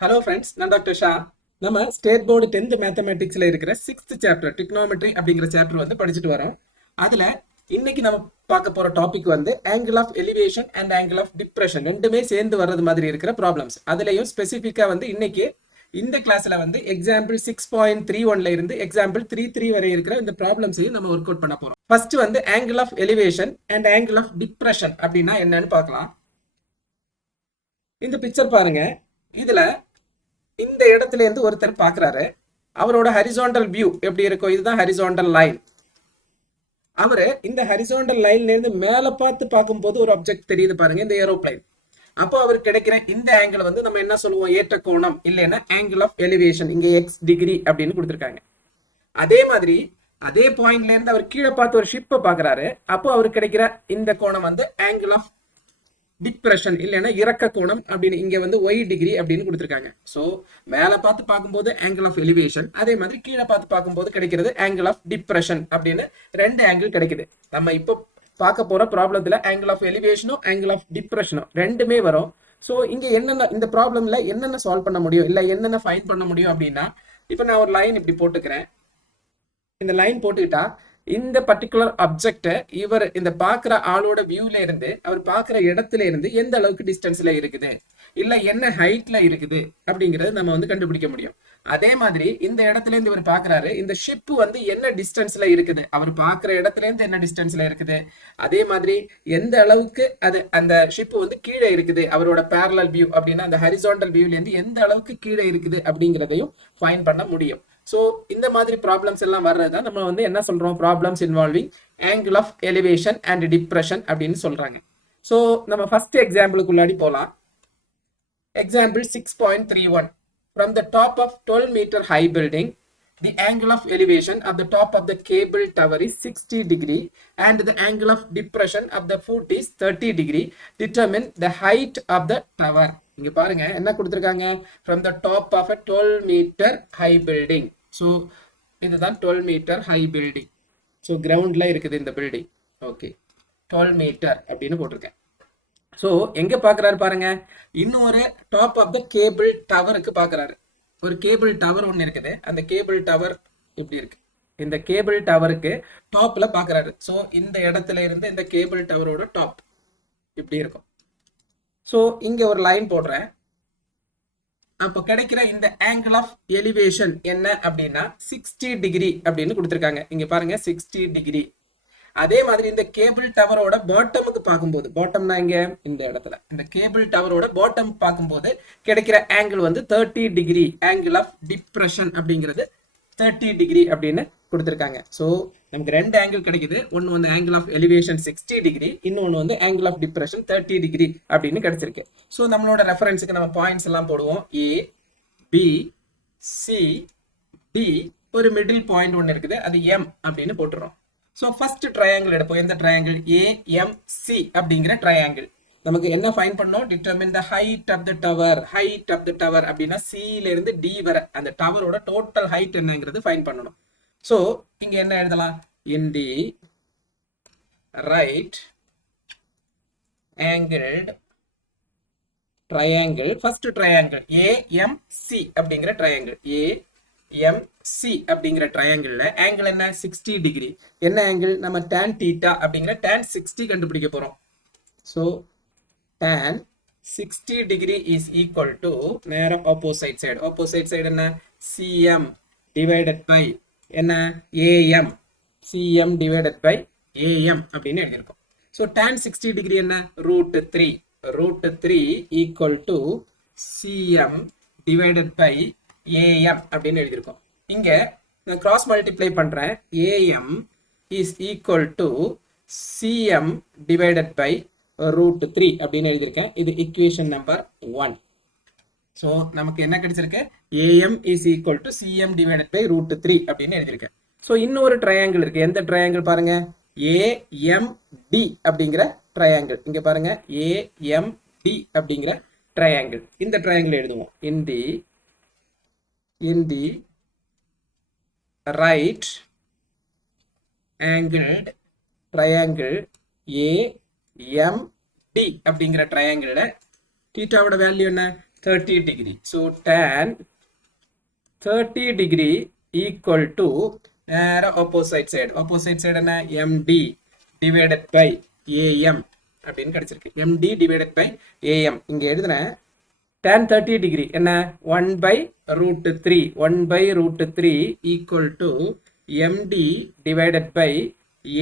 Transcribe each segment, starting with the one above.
Hello friends, நான் doctor Shah. நம்ம state board 10th மேத்தமெட்டிக்ஸ்ல இருக்கிற 6th சாப்டர் ட்ரிக்னாமெட்ரி அப்படிங்கிற சாப்டர் வந்து படிச்சுட்டு வரோம். அதுல இன்னைக்கு நம்ம பார்க்க போற டாபிக் வந்து angle of elevation and angle of depression ரெண்டுமே சேர்ந்து வர்றது மாதிரி இருக்கிற ப்ராப்ளம்ஸ். அதுலயும் ஸ்பெசிஃபிக்கா வந்து இன்னைக்கு இந்த கிளாஸ்ல வந்து எக்ஸாம்பிள் 6.31ல இருந்து எக்ஸாம்பிள் 33 வரை இருக்கிற இந்த ப்ராப்ளம்ஸையும் நம்ம ஒர்க் அவுட் பண்ண போறோம். ஃபர்ஸ்ட் வந்து angle of elevation and angle of depression அப்படின்னா என்னன்னு பார்க்கலாம். இந்த பிக்சர் பாருங்க. இதுல இந்த இடத்துல இருந்து ஒருத்தர் பாக்குறாரு. அவரோட ஹரிசாண்டல் வியூ எப்படி இருக்கும்? இதுதான் ஹரிசாண்டல் லைன். அவரு இந்த ஹரிசாண்டல் லைன்ல இருந்து மேல பார்த்து பார்க்கும்போது ஒரு ஆப்ஜெக்ட் தெரியுது பாருங்க, இந்த ஏரோப்ளைன். அப்போ அவருக்கு கிடைக்கிற இந்த ஆங்கிள் வந்து நம்ம என்ன சொல்லுவோம்? ஏற்ற கோணம், இல்லைன்னா ஆங்கிள் ஆஃப் எலிவேஷன். இங்க எக்ஸ் டிகிரி அப்படின்னு கொடுத்துருக்காங்க. அதே மாதிரி அதே பாயிண்ட்ல இருந்து அவர் கீழே பார்த்து ஒரு ஷிப்பை பாக்குறாரு. அப்போ அவருக்கு கிடைக்கிற இந்த கோணம் வந்து ஆங்கிள் ஆஃப் டிப்ரெஷன், இல்லைன்னா இறக்க கோணம் அப்படின்னு இங்க வந்து ஒய் டிகிரி அப்படின்னு கொடுத்துருக்காங்க. ஸோ மேல பார்த்து பார்க்கும்போது ஆங்கிள் ஆஃப் எலிவேஷன், அதே மாதிரி கீழே பார்த்து பார்க்கும்போது கிடைக்கிறது ஆங்கிள் ஆஃப் டிப்ரெஷன் அப்படின்னு ரெண்டு ஆங்கிள் கிடைக்குது. நம்ம இப்போ பார்க்க போற ப்ராப்ளத்துல ஆங்கிள் ஆஃப் எலிவேஷனும் ஆங்கிள் ஆஃப் டிப்ரெஷனும் ரெண்டுமே வரும். ஸோ இங்க என்னென்ன இந்த ப்ராப்ளம்ல என்னென்ன சால்வ் பண்ண முடியும், இல்ல என்னென்ன ஃபைண்ட் பண்ண முடியும் அப்படின்னா, இப்போ நான் ஒரு லைன் இப்படி போட்டுக்கிறேன். இந்த லைன் போட்டுக்கிட்டா இந்த பர்டிகுலர் அப்ஜெக்ட் இவர் இந்த பாக்குற ஆளோட வியூல இருந்து அவர் பாக்குற இடத்துல இருந்து எந்த அளவுக்கு டிஸ்டன்ஸ்ல இருக்குது, இல்ல என்ன ஹைட்ல இருக்குது அப்படிங்கறது நம்ம வந்து கண்டுபிடிக்க முடியும். அதே மாதிரி இந்த இடத்துல இருந்து இவர் பாக்குறாரு, இந்த ஷிப் வந்து என்ன டிஸ்டன்ஸ்ல இருக்குது, அவர் பாக்குற இடத்துல இருந்து என்ன டிஸ்டன்ஸ்ல இருக்குது, அதே மாதிரி எந்த அளவுக்கு அது அந்த ஷிப் வந்து கீழே இருக்குது, அவரோட பேரலல் வியூ அப்படின்னா அந்த ஹரிசாண்டல் வியூல இருந்து எந்த அளவுக்கு கீழே இருக்குது அப்படிங்கிறதையும் ஃபைண்ட் பண்ண முடியும். ஸோ இந்த மாதிரி ப்ராப்ளம்ஸ் எல்லாம் வர்றதா நம்ம வந்து என்ன சொல்றோம்? Problems involving angle of elevation and depression அப்படின்னு சொல்றாங்க. ஸோ நம்ம ஃபர்ஸ்ட் எக்ஸாம்பிளுக்குள்ளாடி போகலாம். Example 6.31. From the top of 12 meter high building, the angle of elevation of the top of the cable tower is 60 degree and the angle of depression of the foot is 30 degree. Determine the height of the tower. இங்க பாருங்க என்ன கொடுத்திருக்காங்க? From the top of a 12 meter high building. So இதுதான் 12 metre high building. So கிரவுண்ட்ல இருக்குது இந்த building. Okay, 12 metre அப்படின்னு போட்டிருக்கேன். ஸோ எங்க பாக்குறாரு பாருங்க, இன்னொரு டாப் ஆஃப் த கேபிள் டவருக்கு பாக்குறாரு. ஒரு கேபிள் டவர் ஒன்று இருக்குது. அந்த கேபிள் டவர் இப்படி இருக்கு. இந்த கேபிள் டவருக்கு டாப்ல பாக்குறாரு. ஸோ இந்த இடத்துல இருந்து இந்த கேபிள் டவரோட டாப் இப்படி இருக்கும். ஸோ இங்க ஒரு லைன் போடுறேன். அப்போ கிடைக்கிற இந்த ஆங்கிள் ஆஃப் எலிவேஷன் என்ன அப்படின்னா 60 டிகிரி அப்படின்னு கொடுத்துருக்காங்க. இங்க பாருங்க 60 டிகிரி. அதே மாதிரி இந்த கேபிள் டவரோட பாட்டமுக்கு பார்க்கும்போது, பாட்டம்னா இங்க இந்த இடத்துல இந்த கேபிள் டவரோட பாட்டம் பார்க்கும்போது கிடைக்கிற ஆங்கிள் வந்து 30 டிகிரி. ஆங்கிள் ஆஃப் டிப்ரெஷன் அப்படிங்கிறது 30 டிகிரி அப்படின்னு கொடுத்துருக்காங்க. ஸோ நமக்கு ரெண்டு ஆங்கிள் கிடைக்குது. ஒன்று வந்து ஆங்கிள் ஆஃப் எலிவேஷன் 60 டிகிரி, இன்னொன்று வந்து ஆங்கிள் ஆஃப் டிப்ரெஷன் 30 டிகிரி அப்படின்னு கிடைச்சிருக்கு. ஸோ நம்மளோட ரெஃபரன்ஸுக்கு நம்ம பாயிண்ட்ஸ் எல்லாம் போடுவோம். ஏ, பி, சி, டி, ஒரு மிடில் பாயிண்ட் ஒன்று இருக்குது, அது எம் அப்படின்னு போட்டுறோம். ஸோ ஃபர்ஸ்ட் ட்ரையாங்கிள் எடுப்போம். எந்த ட்ரையாங்கிள்? ஏஎம்சி அப்படிங்கிற ட்ரையாங்கிள். நமக்கு என்ன ஃபைண்ட் பண்ணோம்? Determine the height of the tower. Height of the tower அப்படின்னா சில இருந்து டி வரை அந்த டவரோட டோட்டல் ஹைட் என்னங்கிறது ஃபைண்ட் பண்ணணும். ஸோ இங்க என்ன எழுதலாம்? In the right angled triangle, first triangle AMC அப்படிங்கிற ட்ரையாங்கிள், ஏஎம்சி அப்படிங்கிற ட்ரையாங்கிள்ல ஆங்கிள் என்ன? 60 டிகிரி. என்ன ஆங்கிள்? நம்ம tan தீட்டா அப்படிங்கிற tan 60 கண்டுபிடிக்க போறோம். So tan 60 degree is equal to நேர opposite side. Opposite side என்ன? CM divided by என்ன? AM. CM divided by AM அப்படின்னு எழுதியிருக்கோம். ஸோ tan 60 degree என்ன? √3. √3 equal to CM divided by AM அப்படின்னு எழுதியிருக்கோம். இங்க நான் கிராஸ் மல்டிப்ளை பண்றேன். AM is equal to CM divided by √3 அப்படின்னு எழுதியிருக்கேன். இது equation number 1. ஸோ நமக்கு என்ன கிடைச்சிருக்கு? AM is equal to CM divided by √3 அப்படின்னு எழுதியிருக்கேன். ஸோ இன்னொரு ட்ரையாங்கிள் இருக்கு. எந்த ட்ரையாங்கிள் பாருங்க? AMD அப்படிங்கிற ட்ரையாங்கிள். இங்க பாருங்க, AMD அப்படிங்கிற ட்ரையாங்கிள். இந்த ட்ரையாங்கிள் எழுதுவோம். in the right angled triangle AMD அப்படிங்கிற ட்ரையாங்கிள்ல தீட்டாவோட வேல்யூ என்ன? 30 degree. So tan 30 degree equal to opposite side. Opposite side என்ன MD divided by AM அப்படின்னு கிடைச்சிருக்கு. MD divided by AM. இங்க எழுதுனேன் tan 30 degree என்ன 1 by root 3. 1 by root 3 equal to MD divided by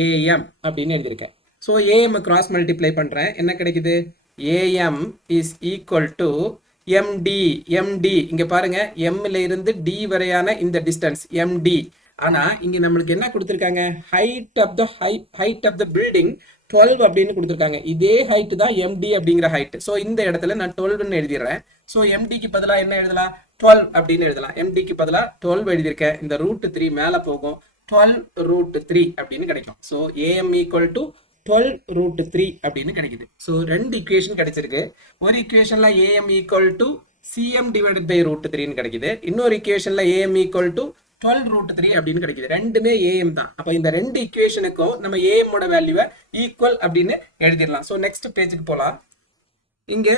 AM அப்படின்னு எழுதியிருக்கேன். So AM cross multiply பண்றேன். என்ன கிடைக்குது? AM is equal to MD இங்க பாருங்க M ல இருந்து D வரையான இந்த டிஸ்டன்ஸ் MD. ஆனா இங்க நம்மளுக்கு என்ன கொடுத்திருக்காங்க? height of the building 12 அப்படின்னு கொடுத்திருக்காங்க. இதே height தான் MD அப்படிங்கிற height. சோ இந்த இடத்துல நான் 12 ன்னு எழுதிறேன். சோ MD க்கு பதிலா என்ன எழுதலாம்? 12 அப்படின்னு எழுதலாம். MD க்கு பதிலா 12 எழுதியிருக்கேன். இந்த √3 மேல போகும். 12 √3 அப்படின்னு கிடைக்கும். சோ AM equal to 12 √3 அப்படின்னு கிடைக்குது. ஸோ ரெண்டு ஈக்குவேஷன் கிடைச்சிருக்கு. ஒரு ஈக்குவேஷன்ல AM equal to CM divided by √3 கிடைக்குது. இன்னொரு ஈக்குவேஷன்ல AM equal to 12 √3 அப்படின்னு கிடைக்குது. ரெண்டுமே AM தான். அப்ப இந்த ரெண்டு ஈக்குவேஷனுக்கும் நம்ம AM ஓட வேல்யூவை ஈக்குவல் அப்படின்னு எழுதிடலாம். ஸோ நெக்ஸ்ட் பேஜுக்கு போலாம். இங்க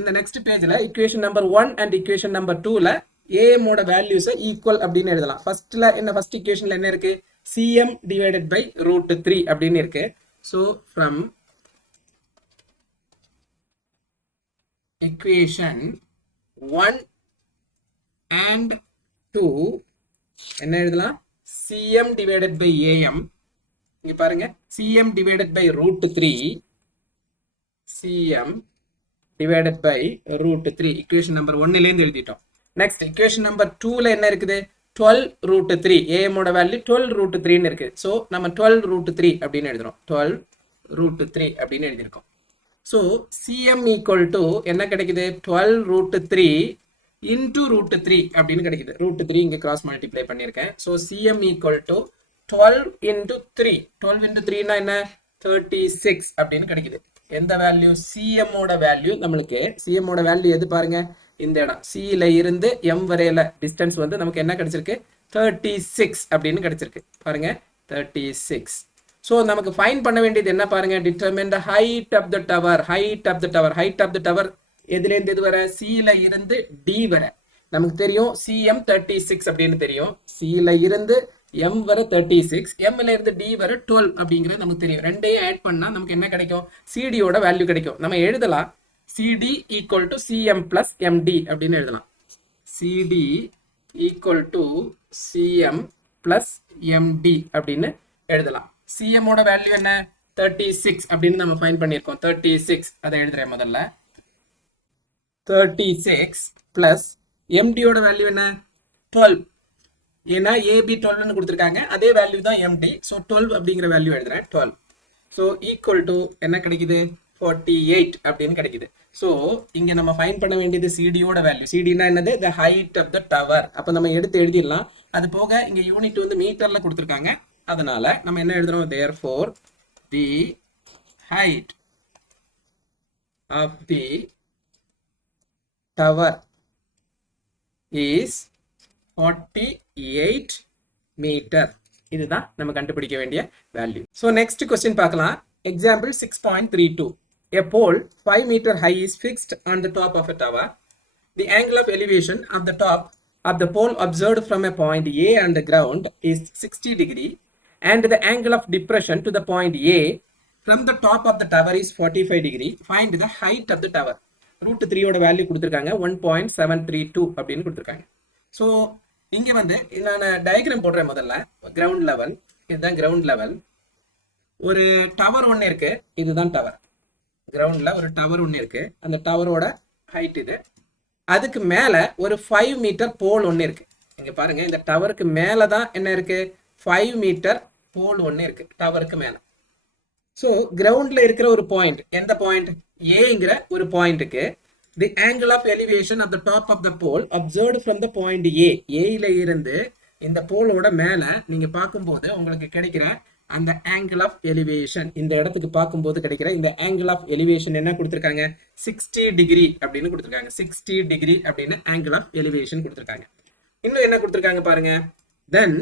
இந்த நெக்ஸ்ட் பேஜ்ல equation number 1 and equation number 2ல AM ஓட வேல்யூஸை ஈக்குவல் அப்படின்னு எழுதலாம். ஃபர்ஸ்ட் ஈக்குவேஷன்ல என்ன இருக்கு? CM divided by √3 அப்படின்னு இருக்கு. So from equation 1 and 2 என்ன எழுதலாம்? CM divided by AM. இங்க பாருங்க CM divided by √3. CM divided by √3 equation number 1 ல இருந்து எழுதிட்டோம். Next equation number 2 ல என்ன இருக்குது? 12 √3. AM ஓட வேல்யூ 12 √3 இருக்கு. சோ நம்ம 12 √3 அப்படின்னு எழுதுறோம். 12 √3 அப்படின்னு எழுதியிருக்கோம். சோ CM equal to என்ன கிடைக்குது? 12 √3 into √3 அப்படின்னு கிடைக்குது. √3 இங்க கிராஸ் மல்டிப்ளை பண்ணியிருக்கேன். So CM equal to 12 into 3. 12 into 3 னா என்ன? 36 அப்படின்னு கிடைக்குது. எந்த வேல்யூ? CM ஓட வேல்யூ நம்மளுக்கு. CM ஓட வேல்யூ எது பாருங்க? இந்த இடம் C ல இருந்து M வரையில டிஸ்டன்ஸ் வந்து நமக்கு என்ன கிடைச்சிருக்கு? 36 அப்படின்னு கிடைச்சிருக்கு. பாருங்க 36. சோ நமக்கு ஃபைண்ட் பண்ண வேண்டியது என்ன பாருங்க? Determine the height of the tower. Height of the tower எதுல இருந்து எது வரை? C ல இருந்து D வரை. நமக்கு தெரியும் CM 36 அப்படின்னு தெரியும். C ல இருந்து M வரை 36, M ல இருந்து D வரை 12 அப்படிங்கிறது நமக்கு தெரியும். ரெண்டையும் ஆட் பண்ணா நமக்கு என்ன கிடைக்கும்? CD ஓட வேல்யூ கிடைக்கும். நம்ம எழுதலாம் CD equal to CM plus MD அப்படின்னு எழுதலாம். CD equal to CM plus MD அப்படின்னு எழுதலாம். CM ஓட வேல்யூ என்ன? 36 அப்படின்னு நம்ம ஃபைண்ட் பண்ணியிருக்கோம். 36 அதை எழுதுறேன் முதல்ல. 36 plus MD ஓட வேல்யூ என்ன? 12. ஏன்னா AB 12 ன்னு கொடுத்திருக்காங்க. அதே வேல்யூ தான் MD. சோ 12 அப்படிங்கிற வேல்யூ எழுதுறேன். 12. சோ ஈக்குவல் டு என்ன கிடைக்குது? 48 அப்படின்னு கிடைக்குது. சோ இங்க நம்ம ஃபைண்ட் பண்ண வேண்டியது CD ஓட வேல்யூ. CD னா என்னது? the height of the tower. அப்ப நம்ம எடுத்து எழுதிடலாம். அது போக இங்க யூனிட் வந்து மீட்டர்ல கொடுத்திருக்காங்க. அதனால நம்ம என்ன எழுதுறோம்? therefore the height of the tower is 48 meter. இதுதான் நம்ம கண்டுபிடிக்க வேண்டிய வேல்யூ. சோ நெக்ஸ்ட் क्वेश्चन பார்க்கலாம். Example 6.32. A pole 5 meter high is fixed on the top of a tower. The angle of elevation of the top of the pole observed from a point A on the ground is 60 degree and the angle of depression to the point A from the top of the tower is 45 degree. Find the height of the tower. √3 ஓட value கொடுத்திருக்காங்க. 1.732 அப்படின்னு கொடுத்திருக்காங்க. So இங்க வந்து நான் diagram போடுறேன் முதல்ல. Ground level, இதுதான் கிரவுண்ட் லெவல். ஒரு டவர் ஒன்று இருக்கு. இதுதான் டவர். கிரவுண்ட்ல ஒரு டவர் ஒன்று இருக்கு. அந்த டவரோட ஹைட் இது. அதுக்கு மேல ஒரு 5 மீட்டர் போல் ஒன்று இருக்கு. இங்க பாருங்க, இந்த டவருக்கு மேல தான் என்ன இருக்கு? 5 மீட்டர் போல் ஒன்று இருக்கு டவருக்கு மேல. ஸோ கிரவுண்ட்ல இருக்கிற ஒரு பாயிண்ட், எந்த பாயிண்ட்? ஏங்கிற ஒரு பாயிண்ட்டுக்கு the angle of elevation of the top of the pole observed from the point A. ஏல இருந்து இந்த போலோட மேல நீங்க பார்க்கும்போது உங்களுக்கு கிடைக்கிற அந்த ஆங்கிள் ஆஃப் எலிவேஷன், இந்த இடத்துக்கு பார்க்கும்போது கிடைக்கிற இந்த ஆங்கிள் ஆஃப் எலிவேஷன் என்ன கொடுத்திருக்காங்க? 60 டிகிரி அப்படின்னு கொடுத்திருக்காங்க. 60 டிகிரி அப்படின்னு ஆங்கிள் ஆஃப் எலிவேஷன் கொடுத்திருக்காங்க. இன்னும் என்ன கொடுத்திருக்காங்க பாருங்க. Then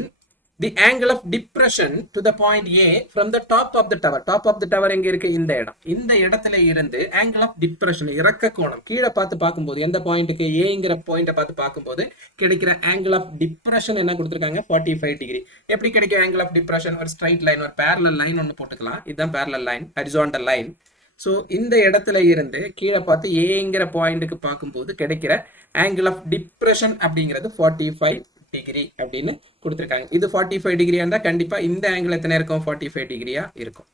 the angle of depression to the point A from the top of the tower. Top of the tower எங்க இருக்கு? இந்த இடம். இந்த இடத்துல இருந்து ஆங்கிள் ஆஃப் டிப்ரெஷன், இறக்க கோணம், கீழே பார்த்து பார்க்கும்போது எந்த பாயிண்ட்டுக்கு? ஏங்கிற பாயிண்ட்டை பார்த்து பார்க்கும்போது கிடைக்கிற ஆங்கிள் ஆஃப் டிப்ரெஷன் என்ன கொடுத்துருக்காங்க? 45 டிகிரி. எப்படி கிடைக்கும் ஆங்கிள் ஆஃப் டிப்ரெஷன்? ஒரு ஸ்ட்ரைட் லைன், ஒரு பேரலல் லைன் ஒன்று போட்டுக்கலாம். இதுதான் parallel line, horizontal line. So இந்த இடத்துல இருந்து கீழே பார்த்து ஏங்கிற பாயிண்ட்டுக்கு பார்க்கும்போது கிடைக்கிற ஆங்கிள் ஆஃப் டிப்ரெஷன் அப்படிங்கிறது 45 டிகிரி அப்படின்னு கொடுத்துருக்காங்க. இது 45 டிகிரியா இருந்தால் கண்டிப்பா இந்த ஆங்கிள் எத்தனை இருக்கும்? 45 டிகிரியா இருக்கும்.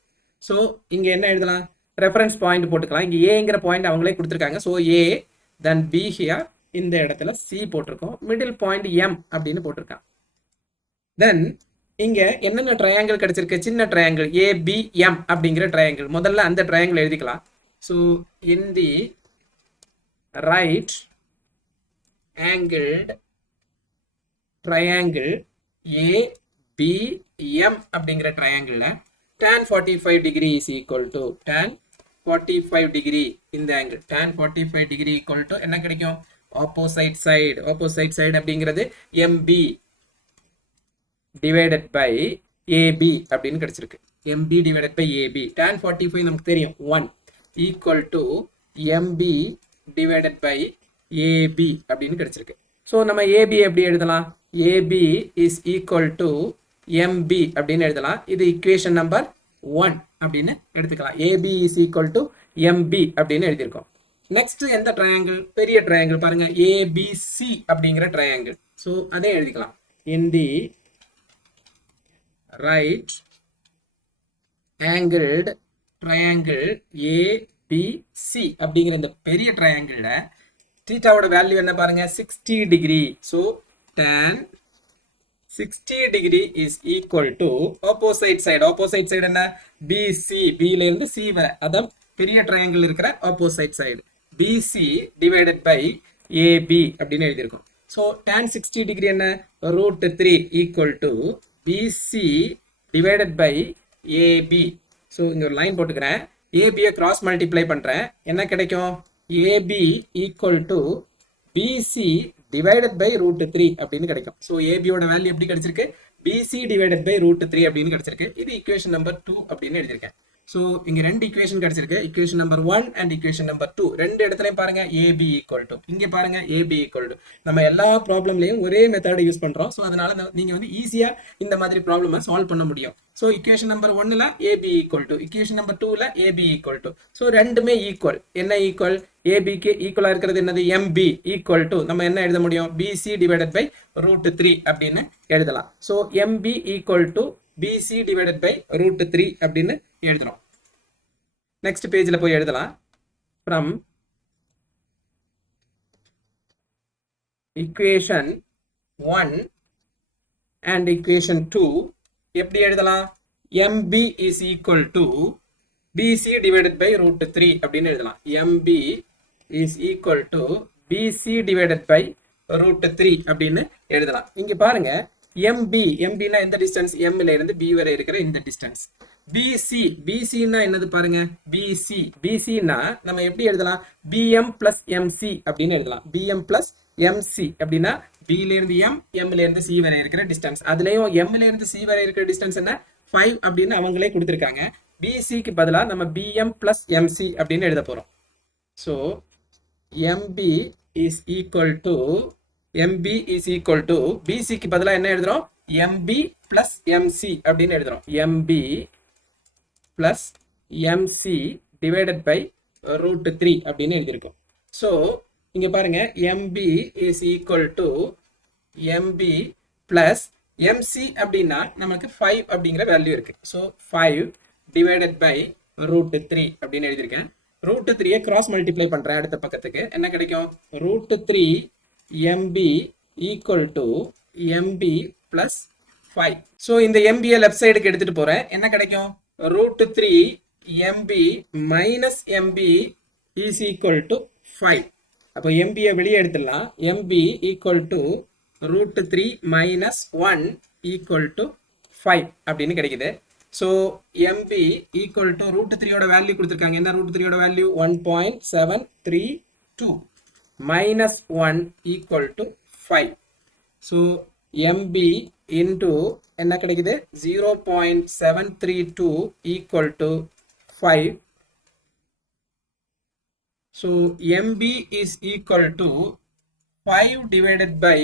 ஸோ இங்க என்ன எழுதலாம்? ரெஃபரன்ஸ் பாயிண்ட் போட்டுக்கலாம். இங்க ஏங்கிற பாயிண்ட் அவங்களே கொடுத்துருக்காங்க. So A then be here, இந்த இடத்துல சி போட்டிருக்கோம். மிடில் பாயிண்ட் எம் அப்படின்னு போட்டிருக்காங்க. தென் இங்க என்னென்ன ட்ரையாங்கிள் கிடைச்சிருக்கு? சின்ன ட்ரையாங்கிள் ஏபிஎம் அப்படிங்கிற ட்ரையாங்கிள். முதல்ல அந்த ட்ரையாங்கிள் எழுதிக்கலாம். So in the right angled triangle ABM அப்படிங்கிற ட்ரையாங்கிள்ல tan 45 degree is equal to tan 45 degree இந்த angle tan 45 degree equal to என்ன கிடைக்கும்? opposite side அப்படிங்கிறது MB divided by AB அப்படின்னு கிடைச்சிருக்கு. MB divided by AB. tan 45 நமக்கு தெரியும் 1 equal to MB divided by AB அப்படின்னு கிடைச்சிருக்கு. ஸோ நம்ம AB எப்படி எழுதலாம்? AB is equal to MB அப்படின்னு எழுதலாம். இது equation நம்பர் 1 அப்படின்னு எடுத்துக்கலாம். AB is equal to MB அப்படின்னு எழுதியிருக்கோம். நெக்ஸ்ட் எந்த ட்ரையாங்கிள்? பெரிய ட்ரையாங்கிள் பாருங்க, ABC அப்படிங்கிற ட்ரையாங்கிள். ஸோ அதே எழுதிக்கலாம். in the right angled triangle ABC அப்படிங்கிற இந்த பெரிய ட்ரையாங்கிள்ல தீட்டாவோட வேல்யூ என்ன பாருங்க? 60 degree. So tan 60 degree is equal to opposite side என்ன? BC, Bல இருந்து C வரை, அதான் பெரிய ட்ரையாங்கிள் இருக்கிற opposite side. BC divided by AB அப்படின்னு எழுதியிருக்கோம். ஸோ tan 60 டிகிரி என்ன? √3 equal to BC divided by AB. So இங்க ஒரு லைன் போட்டுக்கிறேன். ஏபியை கிராஸ் மல்டிப்ளை பண்றேன். என்ன கிடைக்கும்? AB equal to BC divided by √3 அப்படின்னு கிடைக்கும். ஸோ ஏபியோட வேல்யூ எப்படி கிடைச்சிருக்கு? BC டிவைடட் பை √3 அப்படின்னு கிடைச்சிருக்கு. இது ஈக்குவேஷன் நம்பர் 2 அப்படின்னு எழுதியிருக்கேன். ஸோ இங்க ரெண்டு ஈக்குவேஷன் கிடைச்சிருக்கு. Equation number 1 and equation number 2. ரெண்டு இடத்துலையும் பாருங்க AB ஈக்குவல் டு, இங்க பாருங்க AB ஈக்குவல் டு. நம்ம எல்லா ப்ராப்ளம்லையும் ஒரே மெத்தட் யூஸ் பண்றோம். ஸோ அதனால நீங்க வந்து ஈஸியா இந்த மாதிரி ப்ராப்ளமை சால்வ் பண்ண முடியும். ஸோ ஈக்குவேஷன் நம்பர் 1ல AB equal to, equation number 2ல AB ஈக்குவல் டு. ஸோ ரெண்டுமே ஈக்குவல். என்ன ஈக்குவல்? ஏபிக்கு ஈக்குவலா இருக்கிறது என்னது? MB ஈக்குவல் டு நம்ம என்ன எழுத முடியும்? BC டிவைடட் பை √3 அப்படின்னு எழுதலாம். So MB equal to BC divided by √3 அப்படின்னு எழுதுறோம். நெக்ஸ்ட் பேஜ்ல போய் எழுதலாம். ஃப்ரம் ஈக்குவேஷன் 1 அண்ட் ஈக்குவேஷன் 2 எப்படி எழுதலாம்? MB is equal to BC divided by √3 அப்படின்னு எழுதலாம். MB is equal to BC divided by √3 அப்படின்னு எழுதலாம். இங்க பாருங்க, MBனா எந்த டிஸ்டன்ஸ்? Mல இருந்து B வரை இருக்கிற இந்த டிஸ்டன்ஸ். BCனா என்னது பாருங்க? BCனா நம்ம எப்படி எழுதலாம்? BM plus MC அப்படின்னு எழுதலாம். BM plus MC அப்படின்னா Bல இருந்து M, Mல இருந்து C வரை இருக்கிற டிஸ்டன்ஸ். அதுலயும் Mல இருந்து C வரை இருக்கிற டிஸ்டன்ஸ் என்ன? 5 அப்படின்னு அவங்களே கொடுத்திருக்காங்க. BCக்கு பதிலா நம்ம BM plus MC அப்படின்னு எழுத போறோம். So MB is equal to BCக்கு பதிலா என்ன எழுதுறோம்? MB plus MC அப்படின்னு எழுதுறோம். MB plus MC divided by √3 அப்படின்னு எழுதியிருக்கோம். ஸோ இங்க பாருங்க, MB is equal to MB plus MC அப்படின்னா நமக்கு 5 அப்படிங்கிற வேல்யூ இருக்கு. ஸோ 5 divided by √3 அப்படின்னு எழுதியிருக்கேன். √3 கிராஸ் மல்டிப்ளை பண்றேன் அடுத்த பக்கத்துக்கு. என்ன கிடைக்கும்? √3 MB equal to MB plus 5. So இந்த MB லெஃப்ட் சைடுக்கு எடுத்துட்டு போறேன். என்ன கிடைக்கும்? √3 MB minus MB is equal to 5. அப்போ MB வெளியே எடுத்துடலாம். MB equal to √3 minus 1 equal to 5 அப்படின்னு கிடைக்குது. ஸோ MB equal to √3 ஓட வேல்யூ கொடுத்துருக்காங்க. என்ன √3 ஓட value? 1.732 minus 1 equal to 5. So MB into என்ன கிடைக்குது 0.732 equal to 5. So MB is equal to 5 divided by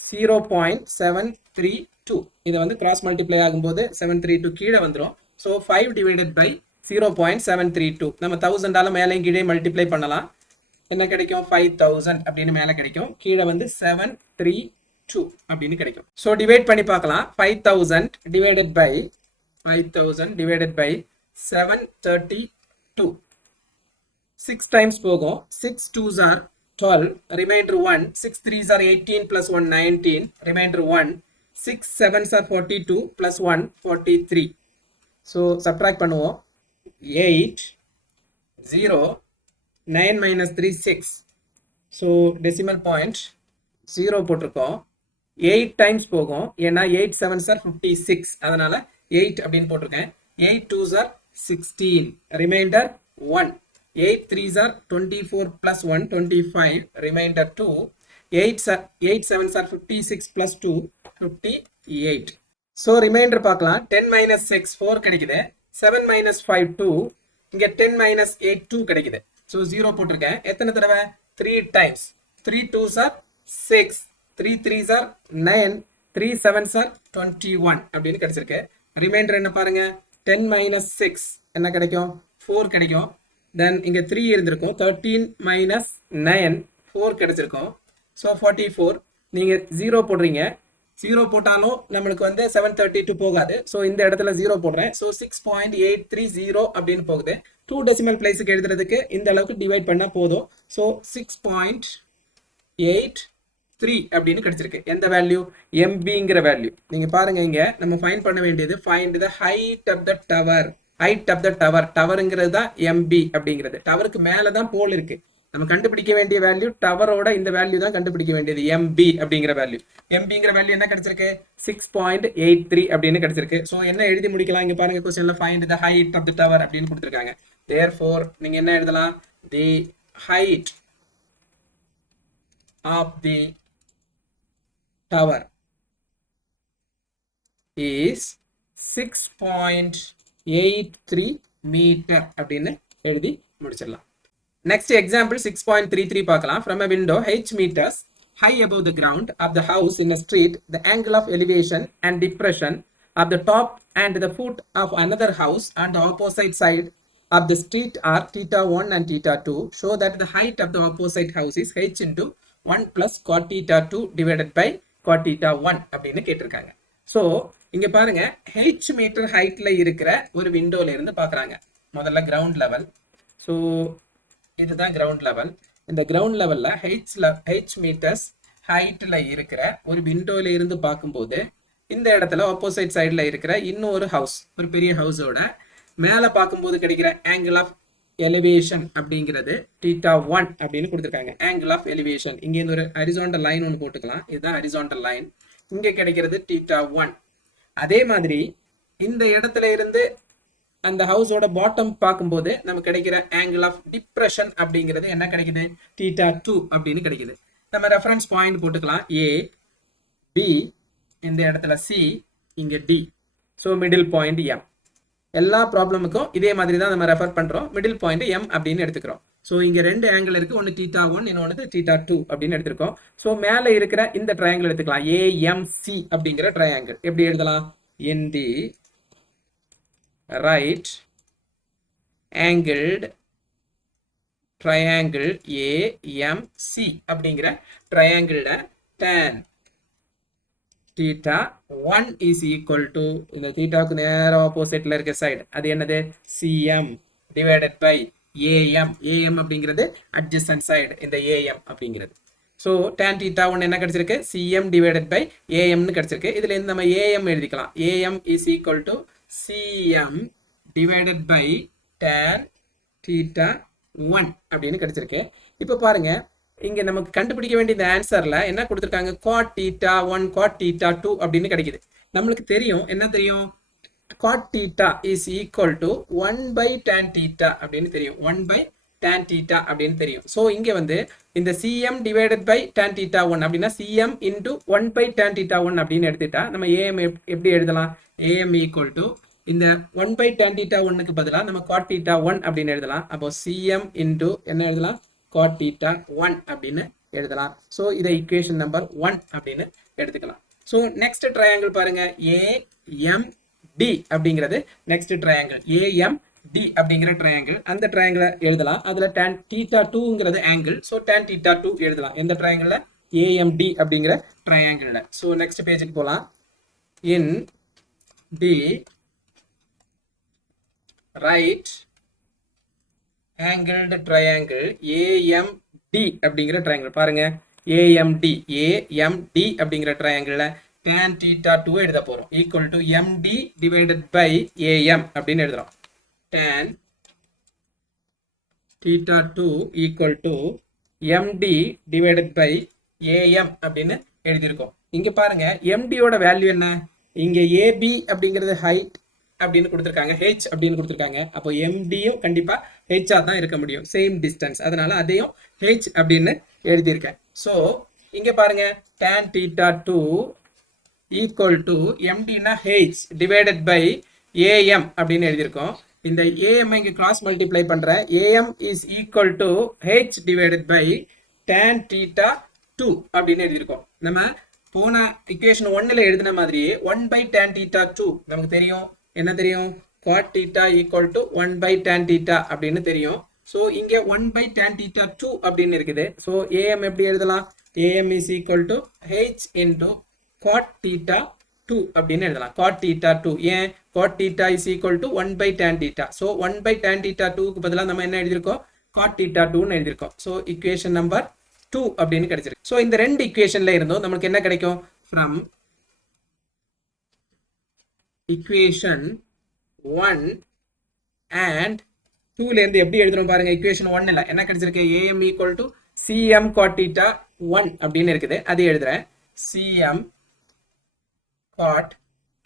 0.732. இதை வந்து கிராஸ் மல்டிப்ளை ஆகும்போது 732 கீழே வந்துடும். ஸோ 5 டிவைடட் பை 0.732 நம்ம 1000ஆல மேலேயும் கீழே மல்டிப்ளை பண்ணலாம். என்ன கிடைக்கும் 5000 அப்படின்னு மேலே கிடைக்கும், கீழே வந்து 732 அப்படின்னு கிடைக்கும். ஸோ டிவைட் பண்ணி பார்க்கலாம். 5000 டிவைடட் பை 732 6 டைம்ஸ் போகும். 6 2s are 12, remainder 1, 6 3s are 18 plus 1 19, remainder 1, 6 7s are 42 plus 1 43. So subtract பண்ணுவோம். 8 0 9 minus 3 6. ஸோ டெசிமல் பாயிண்ட் 0 போட்டிருக்கோம். 8 டைம்ஸ் போகும், ஏன்னா 8 7s are 56, அதனால 8 அப்படின்னு போட்டிருக்கேன். 8 2s are 16, remainder 1. 8 3s are 24 plus 1 25, remainder 2. 8 7s are 56 plus 2 58. So remainder பார்க்கலாம். 10 minus 6 4 கிடைக்குது. 7 minus 5 2, இங்கே 10 minus 8 2 கிடைக்குது. ஸோ 0 போட்டிருக்கேன். எத்தனை தடவை 3 times. 3 2s are 6, 3 3s are 9, 3 7s are 21 அப்படின்னு கிடைச்சிருக்கு. ரிமைண்டர் என்ன பாருங்க, 10 minus 6 என்ன கிடைக்கும் 4 கிடைக்கும். தென் இங்கே 3 இருந்திருக்கும். 13 minus 9 4 கிடைச்சிருக்கும். ஸோ 44. நீங்கள் 0 போடுறீங்க. 0 போட்டாலும் நம்மளுக்கு வந்து 732 போகாது. ஸோ இந்த இடத்துல 0 போடுறேன். ஸோ 6.830 அப்படின்னு போகுது. 2 டெசிமல் பிளேஸுக்கு எழுதுறதுக்கு இந்த அளவுக்கு டிவைட் பண்ணா போதும். ஸோ 6.83 அப்படின்னு கிடைச்சிருக்கு. எந்த வேல்யூ, எம்பிங்கிற வேல்யூ. நீங்க பாருங்க, இங்க நம்ம ஃபைண்ட் பண்ண வேண்டியது find the height of the tower. Height of the tower, டவருங்கிறது தான் எம்பி அப்படிங்கிறது. டவருக்கு மேல தான் போல் இருக்கு. நம்ம கண்டுபிடிக்க வேண்டிய வேல்யூ டவரோட இந்த வேல்யூ தான் கண்டுபிடிக்க வேண்டியது, எம்பி அப்படிங்கிற வேல்யூ. எம்பிங்கிற வேல்யூ என்ன கிடைச்சிருக்கு 6.83 அப்படின்னு கிடைச்சிருக்கு. ஸோ என்ன எழுதி முடிக்கலாம், இங்க பாருங்க கொஸ்டின்ல find the height of the tower அப்படின்னு கொடுத்துருக்காங்க. தேர்ஃபோர் நீங்க என்ன எழுதலாம், the height of the tower is 6.83 metre அப்படின்னு எழுதி முடிச்சிடலாம். Next example 6.33 பார்க்கலாம். From a window h meters high above the ground of the house in a street, the angle of elevation and depression of the top and the foot of another house on the opposite side of the street are theta 1 and theta 2. Show that the height of the opposite house is h into 1 plus cot theta 2 divided by cot theta 1 அப்படின்னு கேட்டிருக்காங்க. So இங்க பாருங்க, h metre ஹைட்ல இருக்கிற ஒரு விண்டோல இருந்து பார்க்குறாங்க. முதல்ல ground level. So இதுதான் கிரவுண்ட் லெவல். இந்த கிரவுண்ட் லெவல்ல ஹெச் மீட்டர்ஸ் ஹைட்ல இருக்கிற ஒரு விண்டோல இருந்து பார்க்கும்போது இந்த இடத்துல ஆப்போசிட் சைட்ல இருக்கிற இன்னொரு ஹவுஸ், ஒரு பெரிய ஹவுஸோட மேல பார்க்கும்போது கிடைக்கிற ஆங்கிள் ஆஃப் எலிவேஷன் அப்படிங்கிறது தீட்டா 1 அப்படின்னு கொடுத்துருக்காங்க. ஆங்கிள் ஆஃப் எலிவேஷன், இங்க இந்த ஒரு ஹரிசாண்டல் லைன் ஒன்று போட்டுக்கலாம். இதுதான் ஹரிசாண்டல் லைன். இங்க கிடைக்கிறது தீட்டா 1. அதே மாதிரி இந்த இடத்துல இருந்து அந்த ஹவுஸோட பாட்டம் பார்க்கும்போது நமக்கு கிடைக்கிற ஆங்கிள் ஆஃப் டிப்ரெஷன் அப்படிங்கிறது என்ன கிடைக்குது, தீட்டா 2 அப்படின்னு கிடைக்குது. நம்ம ரெஃபரன்ஸ் பாயிண்ட் போட்டுக்கலாம். ஏ பி, இந்த இடத்துல சி, இங்க D. So middle point M. எல்லா ப்ராப்ளமுக்கும் இதே மாதிரி தான் நம்ம ரெஃபர் பண்றோம். மிடில் பாயிண்ட் எம் அப்படின்னு எடுத்துக்கிறோம். ஸோ இங்க 2 ஆங்கிள் இருக்கு, ஒன்று தீட்டா 1, இன்னொன்று தீட்டா 2 அப்படின்னு எடுத்திருக்கோம். ஸோ மேலே இருக்கிற இந்த ட்ரையாங்கிள் எடுத்துக்கலாம். ஏஎம்சி அப்படிங்கிற ட்ரையாங்கிள் எப்படி எழுதலாம், in the right angled triangle AMC அப்படிங்கிற triangle tan theta 1 is equal to, இந்த தீட்டாவுக்கு நேர ஆப்போசிட்ல இருக்க சைடு அது என்னது, CM divided by AM. AM அப்படிங்கிறது adjacent side, இந்த AM அப்படிங்கிறது. ஸோ tan theta 1 என்ன கிடைச்சிருக்கு, CM divided by AM னு கிடைச்சிருக்கு. இதுல இருந்து நம்ம AM எழுதிக்கலாம். AM is equal to CM divided by tan theta 1 அப்படின்னு கிடைச்சிருக்கு. இப்போ பாருங்க, இங்க நமக்கு கண்டுபிடிக்க வேண்டிய இந்த ஆன்சர்ல என்ன கொடுத்திருக்காங்க, cot theta 1 cot theta 2 அப்படின்னு கிடைக்குது. நம்மளுக்கு தெரியும், என்ன தெரியும், cot theta is equal to 1 by tan theta அப்படின்னு தெரியும். 1 by tan theta அப்படின்னு தெரியும். ஸோ இங்கே வந்து இந்த cm divided by tan theta 1 அப்படின்னா cm into 1 by tan theta 1 அப்படின்னு எடுத்துட்டா நம்ம am எப்படி எழுதலாம்? am ஈக்குவல் டு இந்த 1 பை tan theta 1க்கு பதிலாக நம்ம cot theta 1 அப்படின்னு எழுதலாம். அப்போ cm இன்டூ என்ன எழுதலாம்? cot theta 1 அப்படின்னு எழுதலாம். ஸோ இதை ஈக்குவேஷன் நம்பர் 1 அப்படின்னு எடுத்துக்கலாம். ஸோ நெக்ஸ்ட் ட்ரையாங்கிள் பாருங்க, AMD அப்படிங்கிறது நெக்ஸ்ட் ட்ரையாங்கிள். AMD அப்படிங்கிற ட்ரையாங்கிள், அந்த ட்ரையாங்கிளை எழுதலாம். அதுல tan theta 2ங்கிறது ஆங்கிள். ஸோ tan theta 2 எழுதலாம் எந்த ட்ரையாங்கிள்ல? AMD அப்படிங்கிற ட்ரையாங்கிள்ல. ஸோ நெக்ஸ்ட் பேஜுக்கு போகலாம். In the right angled triangle AMD அப்படிங்கிற ட்ரையாங்கிள் பாருங்க, AMD அப்படிங்கிற ட்ரையாங்கிள்ல tan theta 2 எழுத போறோம் equal to MD divided by AM அப்படின்னு எழுதுறோம். tan theta 2 equal to MD divided by AM அப்படின்னு எழுதியிருக்கோம். இங்க பாருங்க MD யோட வேல்யூ என்ன? இங்க AB அப்படிங்கிறது ஹைட் அப்படின்னு கொடுத்துருக்காங்க, h அப்படின்னு கொடுத்துருக்காங்க. அப்போ MDயும் கண்டிப்பா h தான் இருக்க முடியும், சேம் டிஸ்டன்ஸ். அதனால அதையும் h அப்படின்னு எழுதியிருக்கேன். ஸோ இங்க பாருங்க tan theta 2 ஈக்குவல் டு MDனா h டிவைடட் பை AM அப்படின்னு எழுதியிருக்கோம். இந்த AM இங்க கிராஸ் மல்டிப்ளை பண்றேன். AM is equal to h divided by tan theta 2 அப்படின்னு எழுதியிருக்கோம். நம்ம போன இக்குவேஷன் 1ல எழுதின மாதிரியே 1 பை tan theta 2 நமக்கு தெரியும். என்ன தெரியும்? cot theta equal to 1 by tan theta அப்படின்னு தெரியும். ஸோ இங்கே 1 by tan theta 2 அப்படின்னு இருக்குது. ஸோ AM எப்படி எழுதலாம்? AM is equal to h into cot theta 2 அப்படின்னு எழுதலாம். cot theta 2 ஏன்? cot theta is equal to 1 by tan theta. So 1 by tan theta 2க்கு பதிலாக நம்ம என்ன எழுதியிருக்கோம்? cot theta 2ன்னு எழுதியிருக்கோம். ஸோ இக்குவேஷன் நம்பர் 2 அப்படின்னு கிடைச்சிருக்கு. ஸோ இந்த ரெண்டு இக்குவேஷன்ல இருந்தும் நமக்கு என்ன கிடைக்கும்? ஃப்ரம் equation 1 and 2ல இருந்து எப்படி எழுதுறோம் பாருங்க. equation 1ல என்ன கிடைச்சிருக்கு? am equal to cm cot theta 1 அப்படின்னு இருக்குது, அது எழுதுறேன். cm cot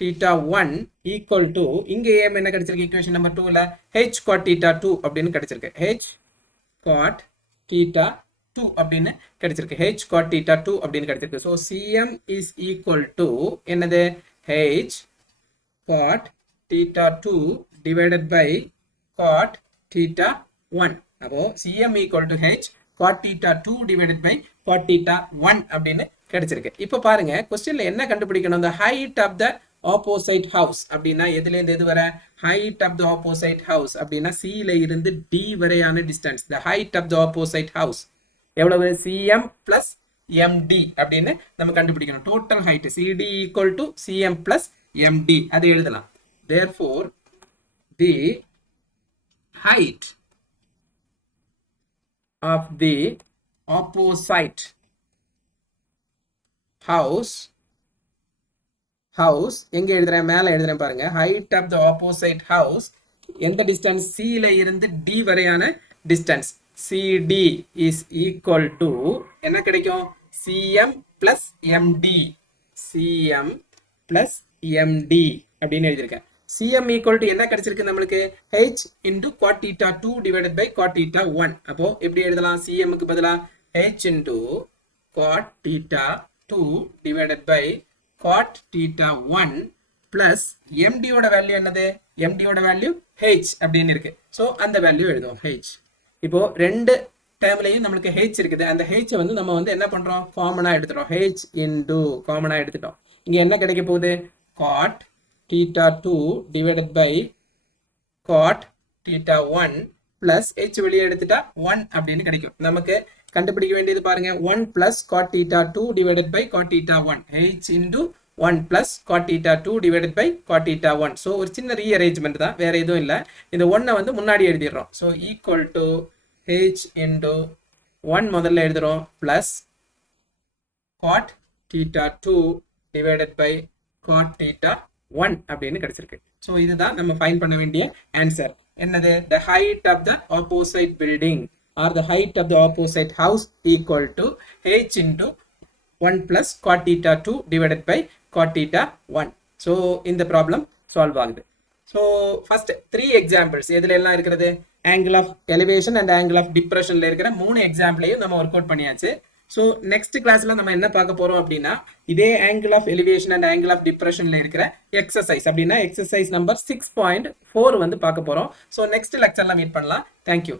theta 1 equal to இங்க am என்ன கிடைச்சிருக்கு? equation number 2ல h cot theta 2 அப்படின்னு கிடைச்சிருக்கு. h cot theta 2 அப்படின்னு கிடைச்சிருக்கு. h cot theta 2 அப்படின்னு கிடைச்சிருக்கு. so cm is equal to என்னது? h cot theta 2 divided by cot theta 1. அப்போ cm equal to h cot theta 2 divided by cot theta 1 அப்படின்னு கிடைச்சிருக்கு. இப்போ பாருங்க क्वेश्चनல என்ன கண்டுபிடிக்கணும்? the height of the opposite house அப்படின்னா எதுல இருந்து எது வரை? height of the opposite house அப்படின்னா c ல இருந்து d வரையான distance. the height of the opposite house எவ்வளவு? cm plus md அப்படின்னு நம்ம கண்டுபிடிக்கணும். total height cd equal to cm plus MD அதை எழுதலாம். therefore the height of the opposite house எங்க எழுதுறேன்? மேல எழுதுறேன் பாருங்க. height of the opposite house எந்த distance? C ல இருந்து D வரையான distance CD is equal to என்ன கிடைக்கும்? CM plus MD. CM plus MD அப்படின்னு எழுதியிருக்கேன். CM equal to என்ன கிடைச்சிருக்கு நம்மளுக்கு? h into cot theta 2 divided by cot theta 1. அப்போ எப்படி எழுதலாம்? CM க்கு பதிலா h into cot theta 2 divided by cot theta 1 plus MD யோட வேல்யூ என்னது? MD யோட வேல்யூ h அப்படின்னு இருக்கு. ஸோ அந்த வேல்யூ எழுதுவோம் h. இப்போ ரெண்டு டேர்ம்லையும் நம்மளுக்கு h இருக்குது. அந்த h வந்து நம்ம வந்து என்ன பண்றோம்? காமனா எடுத்துட்டோம். h into காமனா எடுத்துட்டோம். இங்க என்ன கிடைக்க போகுது? cot theta 2 divided by cot theta 1 plus h வெளியே எடுத்துட்டா 1 அப்படின்னு கிடைக்கும். நமக்கு கண்டுபிடிக்க வேண்டியது பாருங்க 1 plus cot theta 2 divided by cot theta 1 h into 1 plus cot theta 2 divided by cot theta 1. So ஒரு சின்ன ரீஅரேஞ்ச்மெண்ட் தான், வேற எதுவும் இல்லை. இந்த 1 வந்து முன்னாடி எழுதிடுறோம். So equal to h into 1 முதல்ல எழுதுறோம் plus cot theta 2 divided by cot theta 1 அப்படின்னு கிடைச்சிருக்கு. ஸோ இதுதான் நம்ம ஃபைண்ட் பண்ண வேண்டிய ஆன்சர். என்னது? the height of the opposite building or the height of the opposite house equal to h into 1 plus cot theta 2 divided by cot theta 1. So இந்த problem solve ஆகுது. So first 3 examples எதுல எல்லாம் இருக்கிறது? Angle of elevation and angle of டிப்ரெஷன்ல இருக்கிற 3 எக்ஸாம்பிளையும் நம்ம work out பண்ணியாச்சு. ஸோ நெக்ஸ்ட் கிளாஸ்ல நம்ம என்ன பார்க்க போறோம் அப்படின்னா, இதே angle of elevation and angle of டிப்ரெஷன்ல இருக்கிற எக்ஸசைஸ் அப்படின்னா எக்ஸசைஸ் நம்பர் 6.4 வந்து பார்க்க போறோம். ஸோ நெக்ஸ்ட் லெக்சர்ல மீட் பண்ணலாம். தேங்க்யூ.